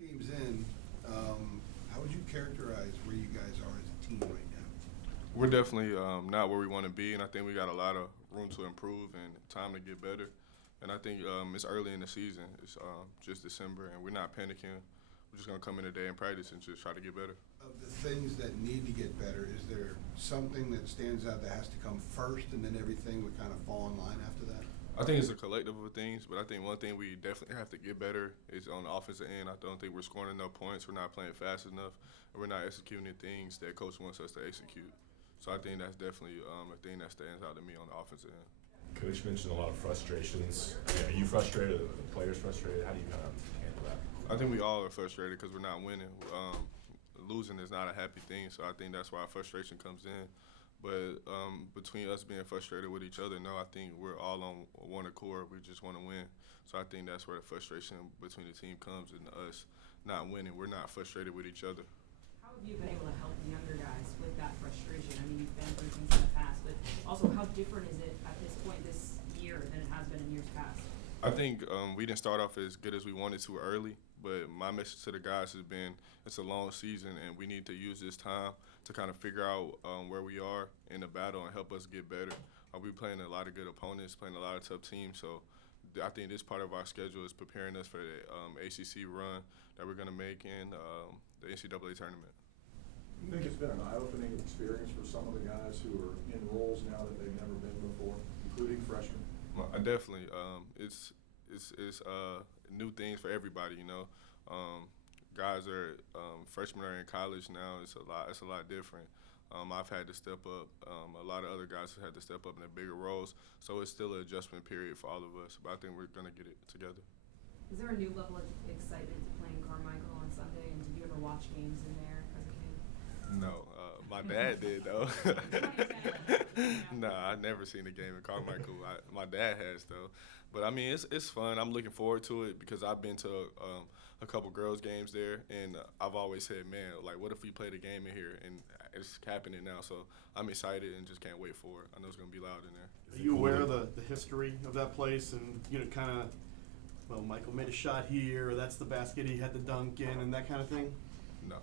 games in, how would you characterize where you guys are as a team right now? We're definitely not where we want to be, and I think we got a lot of room to improve and time to get better. And I think it's early in the season. It's just December, and we're not panicking. We're just gonna come in today and practice and just try to get better. Of the things that need to get better, is there something that stands out that has to come first, and then everything would kind of fall in line after that? I think it's a collective of things, but I think one thing we definitely have to get better is on the offensive end. I don't think we're scoring enough points. We're not playing fast enough, and we're not executing the things that coach wants us to execute. So I think that's definitely a thing that stands out to me on the offensive end. Coach mentioned a lot of frustrations. Are you frustrated? Are the players frustrated? How do you kind of handle that? I think we all are frustrated because we're not winning. Losing is not a happy thing, so I think that's why frustration comes in. But between us being frustrated with each other, no, I think we're all on one accord. We just want to win. So I think that's where the frustration between the team comes and us not winning. We're not frustrated with each other. How have you been able to help the younger guys with that frustration? I mean, you've been through things in the past, but also how different is it at this point this year than it has been in years past? I think we didn't start off as good as we wanted to early, but my message to the guys has been it's a long season and we need to use this time to kind of figure out where we are in the battle and help us get better. We're playing a lot of good opponents, playing a lot of tough teams, so I think this part of our schedule is preparing us for the ACC run that we're going to make in the NCAA tournament. You think it's been an eye-opening experience for some of the guys who are in roles now that they've never been before, including freshmen? Definitely. It's new things for everybody, you know. Guys are freshmen are in college now. It's a lot different. I've had to step up. A lot of other guys have had to step up in their bigger roles. So it's still an adjustment period for all of us. But I think we're going to get it together. Is there a new level of excitement to playing Carmichael on Sunday? And did you ever watch games in there as a kid? No, my dad did though. Nah, I never seen a game in Carmichael. My dad has though, but I mean it's fun. I'm looking forward to it because I've been to a couple girls games there, and I've always said, man, like what if we played a game in here? And it's happening now, so I'm excited and just can't wait for it. I know it's gonna be loud in there. Are you aware of the history of that place and kind of, well, Michael made a shot here, or that's the basket he had to dunk in, and that kind of thing? No.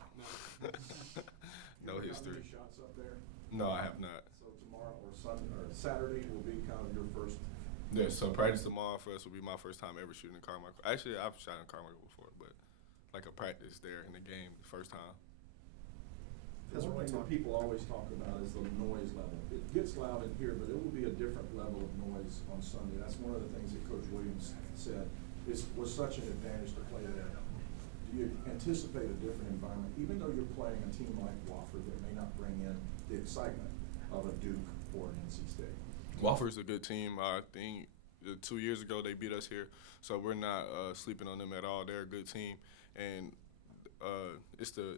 No history. How many shots up there? No, I have not. So tomorrow or Sunday or Saturday will be kind of your first. Yeah, so practice tomorrow for us will be my first time ever shooting in Carmichael. Actually, I've shot in Carmichael before, but like a practice there in the game, the first time. One thing that people always talk about is the noise level. It gets loud in here, but it will be a different level of noise on Sunday. That's one of the things that Coach Williams said was such an advantage to play there. Do you anticipate a different environment, even though you're playing a team like Wofford that may not bring in the excitement of a Duke or an NC State? Wofford's a good team. I think 2 years ago they beat us here, so we're not sleeping on them at all. They're a good team, and it's the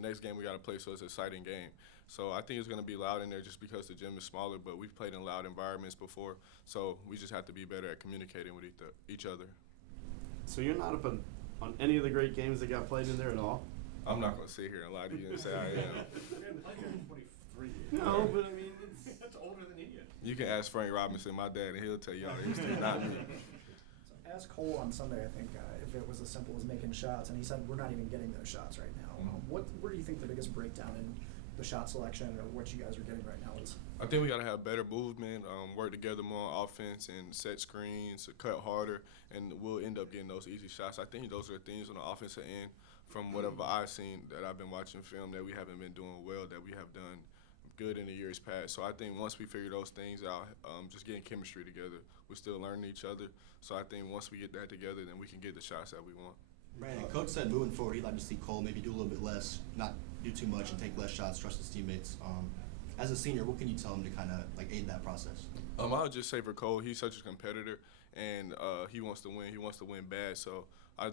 next game we got to play, so it's an exciting game. So I think it's going to be loud in there just because the gym is smaller, but we've played in loud environments before, so we just have to be better at communicating with each other. So you're not up on any of the great games that got played in there at all? I'm not going to sit here and lie to you and say I am. No, but I mean, That's older than Indiana. You can ask Frank Robinson, my dad, and he'll tell y'all the history, not me. So ask Cole on Sunday, I think, if it was as simple as making shots, and he said we're not even getting those shots right now. Where do you think the biggest breakdown in the shot selection or what you guys are getting right now is? I think we got to have better movement, work together more on offense and set screens, cut harder, and we'll end up getting those easy shots. I think those are things on the offensive end from whatever I've seen that I've been watching film that we haven't been doing well, that we have done good in the years past. So I think once we figure those things out, just getting chemistry together, we're still learning each other. So I think once we get that together, then we can get the shots that we want. Brandon, Coach said moving forward, he'd like to see Cole maybe do a little bit less, not do too much and take less shots, trust his teammates. As a senior, what can you tell him to kind of aid that process? I would just say for Cole, he's such a competitor, and he wants to win. He wants to win bad, so I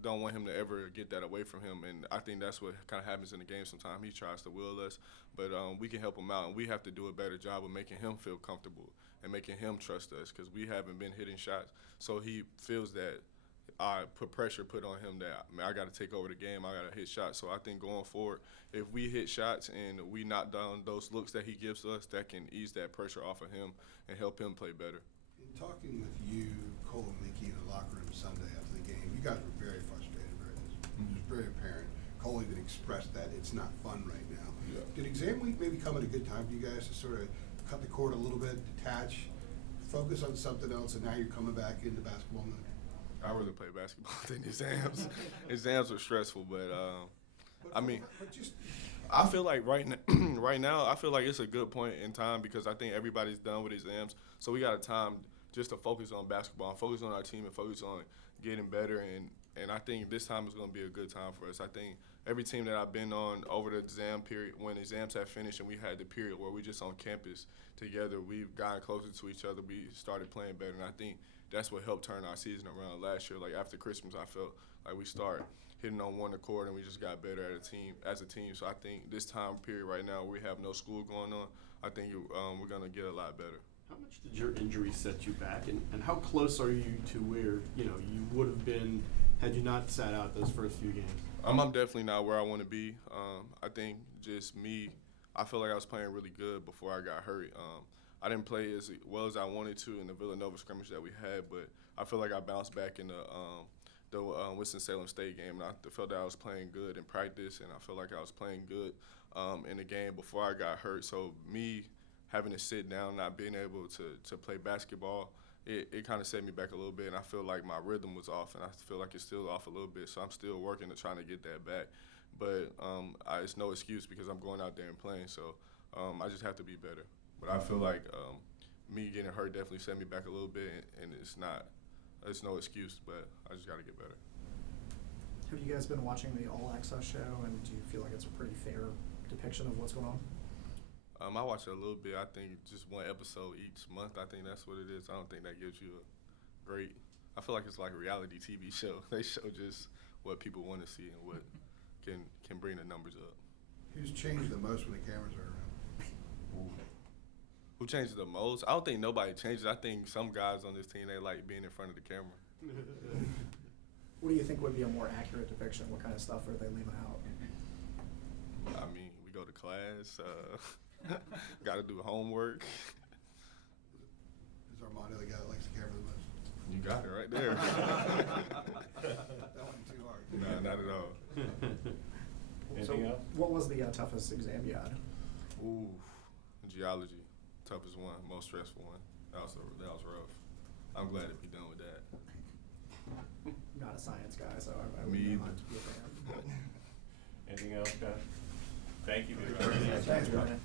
don't want him to ever get that away from him, and I think that's what kind of happens in the game sometimes. He tries to will us, but we can help him out, and we have to do a better job of making him feel comfortable and making him trust us because we haven't been hitting shots, so he feels that I put pressure put on him that I got to take over the game. I got to hit shots. So I think going forward, if we hit shots and we knock down those looks that he gives us, that can ease that pressure off of him and help him play better. In talking with you, Cole and Mickey in the locker room Sunday after the game, you guys were very frustrated, very apparent. Cole even expressed that it's not fun right now. Yeah. Did exam week maybe come at a good time for you guys to sort of cut the cord a little bit, detach, focus on something else, and now you're coming back into basketball mode? I really play basketball than exams. Exams are stressful, but I mean, But just I feel like right now, I feel like it's a good point in time because I think everybody's done with exams, so we got a time just to focus on basketball, focus on our team, and focus on getting better. And I think this time is going to be a good time for us. I think every team that I've been on over the exam period, when exams have finished and we had the period where we just on campus together, we've gotten closer to each other. We started playing better, and I think that's what helped turn our season around last year. Like after Christmas, I felt like we started hitting on one accord, and we just got better as a team. So I think this time period right now, we have no school going on. I think we're gonna get a lot better. How much did your injury set you back, and how close are you to where you would have been had you not sat out those first few games? I'm definitely not where I want to be. I think just me, I feel like I was playing really good before I got hurt. I didn't play as well as I wanted to in the Villanova scrimmage that we had, but I feel like I bounced back in the Winston-Salem State game, and I felt that I was playing good in practice, and I felt like I was playing good in the game before I got hurt. So me having to sit down, not being able to play basketball, it kind of set me back a little bit, and I feel like my rhythm was off, and I feel like it's still off a little bit, so I'm still working to trying to get that back. But it's no excuse because I'm going out there and playing, so I just have to be better. But I feel like me getting hurt definitely set me back a little bit, and it's no excuse, but I just got to get better. Have you guys been watching the All Access show, and do you feel like it's a pretty fair depiction of what's going on? I watch it a little bit. I think just one episode each month. I think that's what it is. I don't think that gives you a great. I feel like it's like a reality TV show. They show just what people want to see and what can bring the numbers up. who's changed the most when the cameras are around? Who changes the most? I don't think nobody changes. I think some guys on this team, they like being in front of the camera. What do you think would be a more accurate depiction? What kind of stuff are they leaving out? I mean, we go to class. Got to do homework. Is Armando the guy that likes the camera the most? You got it right there. That wasn't too hard. Nah, not at all. Anything else? What was the toughest exam you had? Ooh, geology, toughest one, most stressful one. That was rough. I'm glad to be done with that. I'm not a science guy, so I Me wouldn't mind either. to be a fan. Anything else, guys? Thank you. Thanks, Ryan.